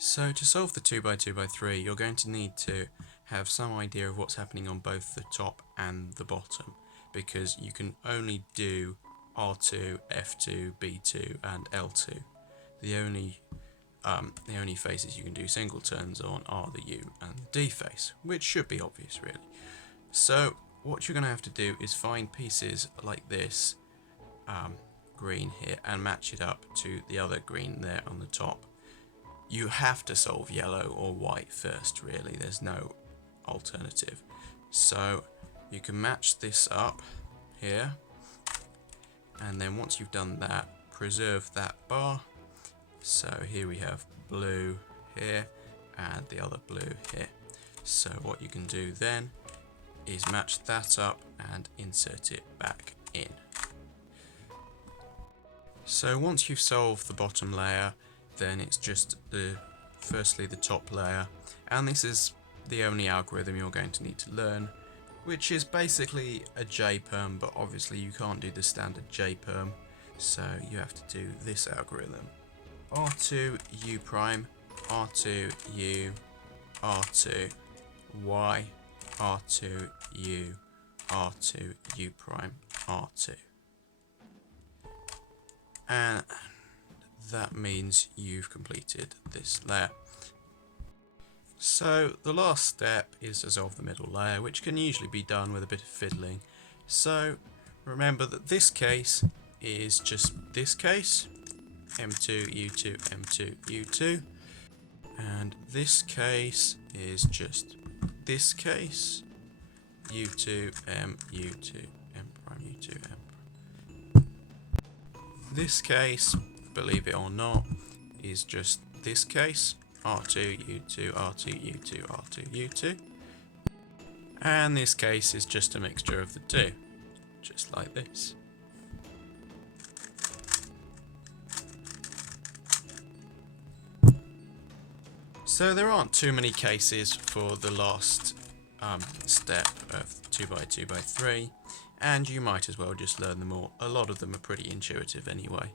So to solve the 2x2x3, you're going to need to have some idea of what's happening on both the top and the bottom, because you can only do R2, F2, B2 and L2. The only faces you can do single turns on are the U and D face, which should be obvious really. So what you're going to have to do is find pieces like this green here and match it up to the other green there on the top. You have to solve yellow or white first really, there's no alternative. So you can match this up here, and then once you've done that, preserve that bar. So here we have blue here and the other blue here. So what you can do then is match that up and insert it back in. So once you've solved the bottom layer, then it's just firstly the top layer, and this is the only algorithm you're going to need to learn, which is basically a J-perm, but obviously you can't do the standard J-perm, so you have to do this algorithm. R2 U prime, R2 U, R2 Y, R2 U, R2 U prime, R2. And that means you've completed this layer. So the last step is to solve the middle layer, which can usually be done with a bit of fiddling. So remember that this case is just this case, M2, U2, M2, U2, and this case is just this case, U2, M, U2, M prime, U2, M prime. This case, believe it or not, is just this case, R2, U2, R2, U2, R2, U2. And this case is just a mixture of the two, just like this. So there aren't too many cases for the last step of 2x2x3, and you might as well just learn them all. A lot of them are pretty intuitive anyway.